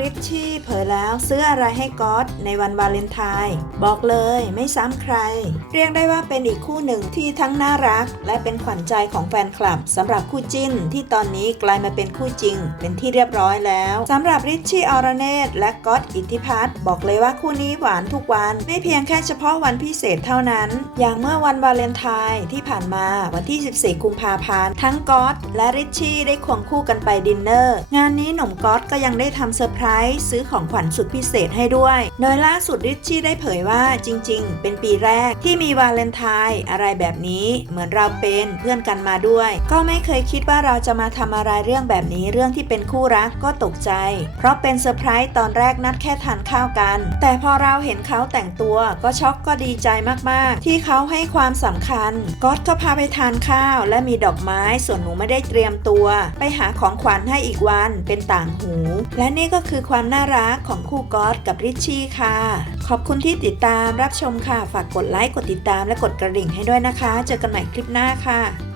ริชชี่เผยแล้วซื้อะไรให้ก๊อตในวันวาเลนไทน์บอกเลยไม่ซ้ำใคร เรียกได้ว่าเป็นอีกคู่หนึ่งที่ทั้งน่ารัก และเป็นขวัญใจของแฟนคลับสำหรับคู่จิ้น ที่ตอนนี้กลายมาเป็นคู่จริง เป็นที่เรียบร้อยแล้วสำหรับริชชี่อรเนตและก๊อตอิทธิพัฒน์บอกเลยว่าคู่นี้หวานทุกวัน ไม่เพียงแค่เฉพาะวันพิเศษเท่านั้น อย่างเมื่อวันวาเลนไทน์ที่ผ่านมาวันที่ 14 กุมภาพันธ์ทั้งก๊อตและริชชี่ได้ควงคู่กันไปดินเนอร์งานนี้หนุ่มก๊อตก็ยังได้ทำเซอร์ไพรส์ซื้อของขวัญสุดพิเศษให้ด้วย โดยล่าสุดริชชี่ได้เผยว่าจริง ๆ เป็นปีแรกที่มีวาเลนไทน์อะไรแบบนี้เหมือนเราเป็นเพื่อนกันมาด้วย ก็ไม่เคยคิดว่าเราจะมาทำอะไรเรื่องแบบนี้เรื่องที่เป็นคู่รักก็ตกใจ เพราะเป็นเซอร์ไพรส์ตอนแรกนัดแค่ทานข้าวกัน แต่พอเราเห็นเขาแต่งตัวก็ช็อกก็ดีใจมากๆ ที่เขาให้ความสำคัญก๊อตก็พาไปทานข้าว และมีดอกไม้ส่วนหนูไม่ได้เตรียมตัว ไปหาของขวัญให้อีกวันเป็นต่างหู และนี่ก็คือความน่ารักของคู่ก๊อตกับริชชี่ค่ะ ขอบคุณที่ติดตามรับชมค่ะ ฝากกดไลค์ กดติดตามและกดกระดิ่งให้ด้วยนะคะ เจอกันใหม่คลิปหน้าค่ะ